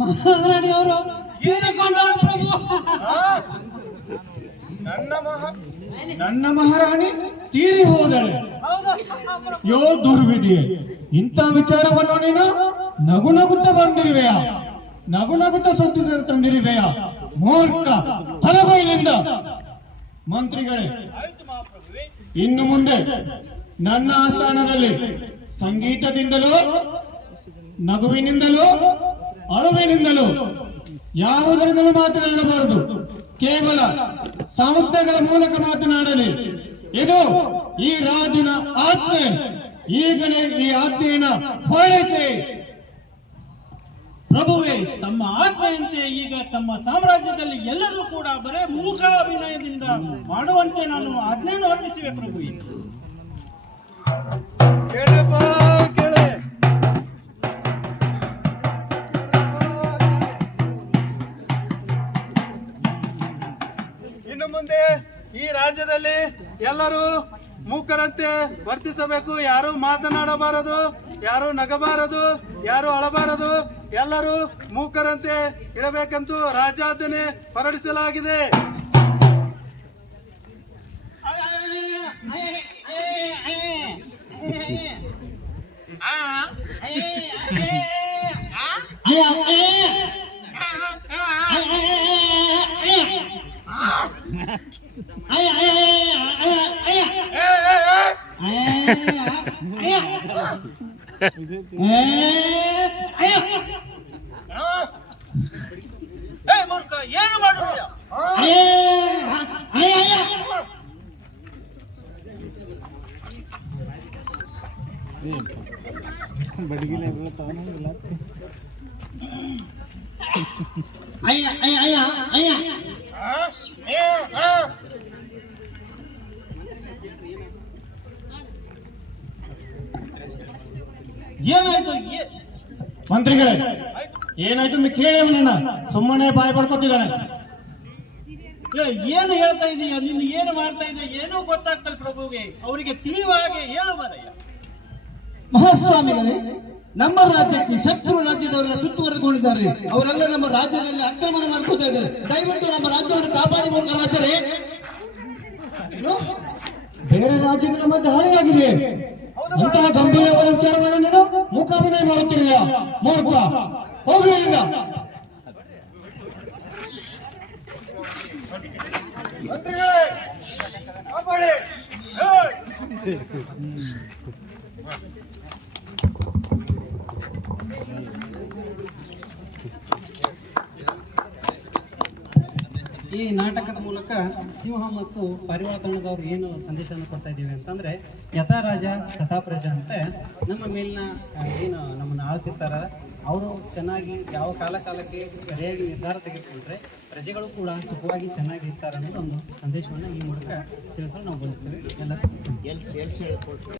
ಮಹಾರಾಣಿ ಅವರು ತೀರಿಕೊಂಡರು ಪ್ರಭು. ನನ್ನ ಮಹಾ ನನ್ನ ಮಹಾರಾಣಿ ತೀರಿ ಹೋದಳೆ. ಯೋ ದುರ್ವಿಧಿ ಇಂಥ ವಿಚಾರವನ್ನು ನೀನು ನಗು ನಗುತ್ತಾ ಬಂದಿರುವೆಯ? ನಗು ನಗುತ್ತಾ ಸುದ್ದಿ ತಂದಿರುವೆಯ? ಮೂರ್ಖ ತಲಗೊಯ್ಲಿಂದ. ಮಂತ್ರಿಗಳೇ ಇನ್ನು ಮುಂದೆ ನನ್ನ ಆಸ್ಥಾನದಲ್ಲಿ ಸಂಗೀತದಿಂದಲೂ ನಗುವಿನಿಂದಲೂ ಅಳುವಿನಿಂದಲೂ ಯಾವುದರಿಂದಲೂ ಮಾತನಾಡಬಾರದು. ಕೇವಲ ಸಮುದ್ರಗಳ ಮೂಲಕ ಮಾತನಾಡಲಿ. ಇದು ಈ ರಾಜಿನ ಆಜ್ಞೆ. ಈಗಲೇ ಈ ಆಜ್ಞೆಯನ್ನು ಹೊರಡಿಸಿ. ಪ್ರಭುವೇ, ತಮ್ಮ ಆಜ್ಞೆಯಂತೆ ಈಗ ತಮ್ಮ ಸಾಮ್ರಾಜ್ಯದಲ್ಲಿ ಎಲ್ಲರೂ ಕೂಡ ಬರೇ ಮೂಕ ಅಭಿನಯದಿಂದ ಮಾಡುವಂತೆ ನಾನು ಆಜ್ಞೆಯನ್ನು ಹೊರಡಿಸಿವೆ ಪ್ರಭುವೇ. ಇನ್ನು ಮುಂದೆ ಈ ರಾಜ್ಯದಲ್ಲಿ ಎಲ್ಲರೂ ಮೂಕರಂತೆ ವರ್ತಿಸಬೇಕು ಯಾರು ಮಾತನಾಡಬಾರದು ಯಾರು ನಗಬಾರದು ಯಾರು ಅಳಬಾರದು ಎಲ್ಲರೂ ಮೂಕರಂತೆ ಇರಬೇಕಂತೂ ರಾಜ್ಯಾಧನೆ ಹೊರಡಿಸಲಾಗಿದೆ ಏ ಮೂರ್ಖ ಏನು ಮಾಡುತ್ತೀಯ ಅಯ್ಯ ಅಯ್ಯ ಅಯ್ಯ ಅಯ್ಯ ಏನಾಯ್ತು? ಮಂತ್ರಿಗಳೇ ಏನಾಯ್ತು ಅಂತ ಕೇಳಿ ನನ್ನ ಸುಮ್ಮನೆ ಬಾಯಿ ಪಡ್ಕೊತಿದ್ದಾನೆ ಏ, ಏನು ಹೇಳ್ತಾ ಇದೀಯ? ನೀನು ಏನು ಮಾಡ್ತಾ ಇದೀಯ? ಏನೂ ಗೊತ್ತಾಗ್ತಲ್ಲ ಪ್ರಭುಗೆ. ಅವರಿಗೆ ತಿಳಿಯುವ ಹಾಗೆ ಹೇಳು ಮಾರಯ್ಯ. ಮಹಾಸ್ವಾಮಿಗಳೇ ನಮ್ಮ ರಾಜ್ಯಕ್ಕೆ ಶತ್ರು ರಾಜ್ಯದವರೆಲ್ಲ ಸುತ್ತುವರೆದುಕೊಂಡಿದ್ದಾರೆ. ಅವರೆಲ್ಲ ನಮ್ಮ ರಾಜ್ಯದಲ್ಲಿ ಆಕ್ರಮಣ ಮಾಡ್ಕೋತಾ ಇದ್ದಾರೆ. ದಯವಿಟ್ಟು ನಮ್ಮ ರಾಜ್ಯವನ್ನು ಕಾಪಾಡಿ ರಾಜರೇ ಏನು? ಬೇರೆ ರಾಜ್ಯದ ಮಧ್ಯೆ ಹಾನಿಯಾಗಿದೆ ಅಂತಹ ಗಂಭೀರವಾದ ವಿಚಾರಗಳನ್ನು ನೀನು ಮುಖಾಭಿನಯ ಮಾಡುತ್ತಿರುವ ಮೂರ್ಖ. ಹೋಗು ಇಲ್ಲಿಂದ. ಈ ನಾಟಕದ ಮೂಲಕ ಸಿಂಹ ಮತ್ತು ಪರಿವಾರ ತಂಡದವರು ಏನು ಸಂದೇಶವನ್ನು ಕೊಡ್ತಾ ಇದ್ದೀವಿ ಅಂತಂದ್ರೆ, ಯಥಾ ರಾಜ, ತಥಾ ಪ್ರಜಾ ಅಂತ ನಮ್ಮ ಮೇಲಿನ ಏನು ನಮ್ಮನ್ನು ಆಳ್ತಿರ್ತಾರ, ಅವರು ಚೆನ್ನಾಗಿ ಯಾವ ಕಾಲ ಕಾಲಕ್ಕೆ ಸರಿಯಾಗಿ ನಿರ್ಧಾರ ತೆಗೆದುಕೊಂಡ್ರೆ ಪ್ರಜೆಗಳು ಕೂಡ ಸುಖವಾಗಿ ಚೆನ್ನಾಗಿ ಇರ್ತಾರೆ ಅನ್ನೋದು ಒಂದು ಸಂದೇಶವನ್ನು ಈ ಮೂಲಕ ತಿಳಿಸಲು ನಾವು ಬಯಸ್ತೇವೆ. ಎಲ್ಲ